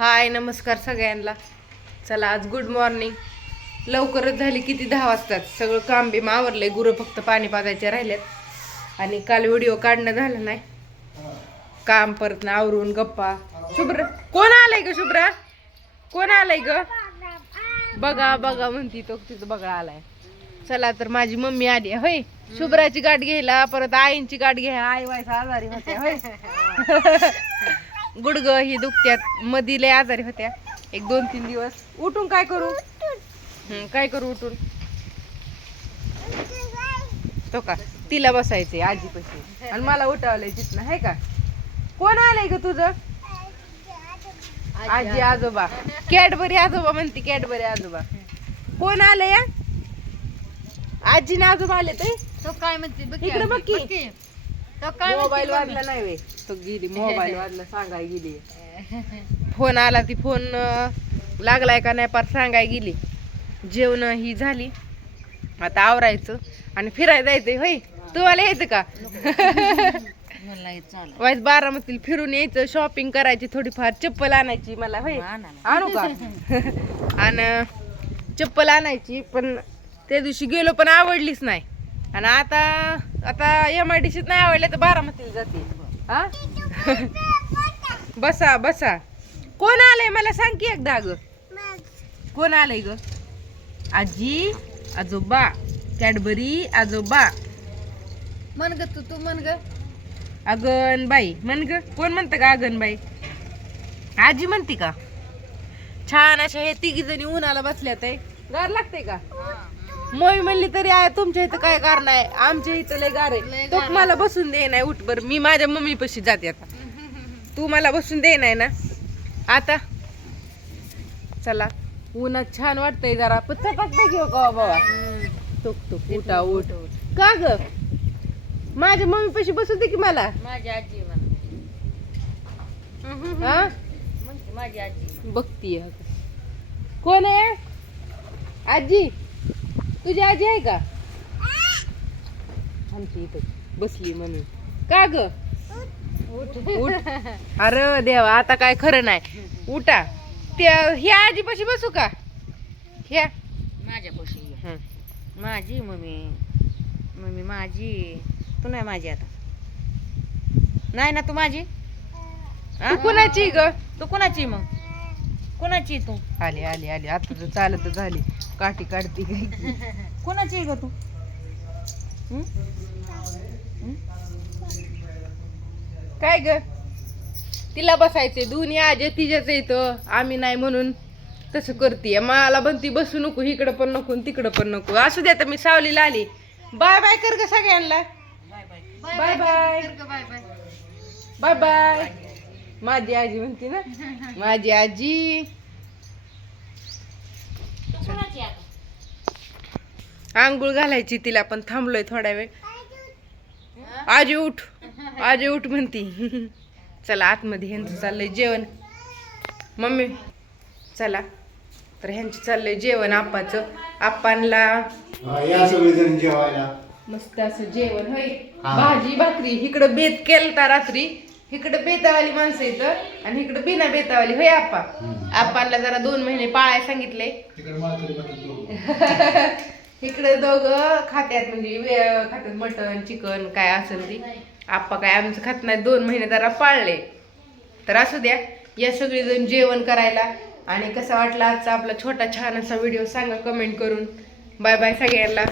हाय नमस्कार सगळ्यांना. चला आज गुड मॉर्निंग लवकरच झाली किती? दहा वाजतात. सगळं काम बी आहे गुरं फक्त पाणी पाजायचे राहिलेत. आणि काल व्हिडिओ काढणं झालं नाही. काम परत ना आवरून गप्पा. शुभ्रा कोण आलाय ग शुभ्रा? कोण आलाय ग? बघा बघा म्हणती तो तिथं बघा आलाय. चला तर माझी मम्मी आली होय शुभ्राची गाठ घ्यायला परत आईंची गाठ घ्या. आई व्हायचा आजारी होते होय. गुडग ही दुखत्यात. मधी लय आजारी होत्या. एक दोन तीन दिवस. उठून काय करू? काय करू उठून? तो का? तिला बसायचंय आजीपाशी. आणि मला उठावलंय तिथनं आहे का? कोण आलंय ग तुझं? आजी आजोबा. कॅडबरी आजोबा म्हणते कॅडबरी आजोबा. कोण आलंय? या आजी ना आजोबा आले ते? तो काय म्हणते इकडे बघ की. तो काय मोबाईल म्हणते वाजला नाही वे. तो गेली मोबाईल वाजला सांगाय गेली. फोन आला ती फोन लागलाय का नाही पार सांगाय गेली. जेवण ही झाली. आता आवरायचं आणि फिरायला जायचंय होय? तुम्हाला यायचं का? हे. वाईस बारामतीला फिरून यायचं शॉपिंग करायची थोडीफार चप्पल आणायची मला होय. आणू का? आणि चप्पल आणायची पण त्या दिवशी गेलो पण आवडलीच नाही. आणि आता आता एम आय डी सीत नाही आवडले तर बारामतीला जाते हा? बसा बसा. कोण आलंय? मला सांग की एकदा ग कोण आलंय ग? आजी आजोबा कॅडबरी आजोबा. म्हण ग तू तू म्हण ग. अगनबाई म्हण ग. कोण म्हणतं का अगनबाई आजी म्हणते का? छान अशा हे तिघी जणी उन्हाला बसल्यात आहे. गार लागते का? मोई म्हणली तरी आहे तुमच्या इथं काय गार नाही आमच्या इथं लय गार आहे. तो मला बसून दे नाही उठ बर. मी माझ्या मम्मी पशी जाते आता. तू मला बसून दे नाही ना. आता. चला. उन्हात छान वाटतंय जरा. पण चपाक घेऊ का बाबा? तुक तुक उठा उठ. का ग? माझ्या मम्मी पशी बसू दे की मला? माझी आजी हा? माझी आजी बघतीय. कोण आहे? आजी? तुझी आजी आहे का? आमची इथं. बसली म्हणून. का ग? उठ. अरे देवा आता काय खरं नाही. उठा. त्या ह्या आजीपाशी बसू का? ह्या. माझ्या पोशी हं. माझी मम्मी. मम्मी माझी. तू नाही माझी आता. नाही ना तू माझी? तू कुणाची ग? तू कोणाची मग? कोणाची तू? आली आली आली. आता तर चालत झाली. काठी काढती कोणाची ग तू? काय ग? तिला बसायचे दोन्ही आजे तिच्याच येतं आम्ही नाही म्हणून तसं करते मला पण ती बसू नको इकडं पण नको तिकडं पण नको. असू दे तर मी सावलीला आली. बाय बाय कर ग सगळ्यांना. Bye bye bye. Bye. Bye bye. माझी आजी म्हणते ना माझी आजी. आंघोळ घालायची तिला पण थांबलोय थोडा वेळ. आजी उठ आजी उठ म्हणती. चला आतमध्ये ह्यांचं चाललंय जेवण. मम्मी चला. तर ह्यांचं चाललंय जेवण सगळेजण जेवायला. मस्त असं जेवण होय. भाजी भाकरी इकडं बेत केलता रात्री. इकडं बेतावाली माणसं येतं आणि इकडं बिना बेतावाली. होय आप्पा? आप्पांना जरा दोन महिने पाळाय सांगितले. इकडे दोघं खात्यात म्हणजे वे- खात्यात मटन चिकन काय असेल ती. आप्पा काय आमचं खात नाही दोन महिने जरा पाळले. तर असू द्या या सगळेजण जेवण करायला. आणि कसा वाटला आजचा आपला छोटा छान असा व्हिडिओ सांगा कमेंट करून. बाय बाय सगळ्यांना.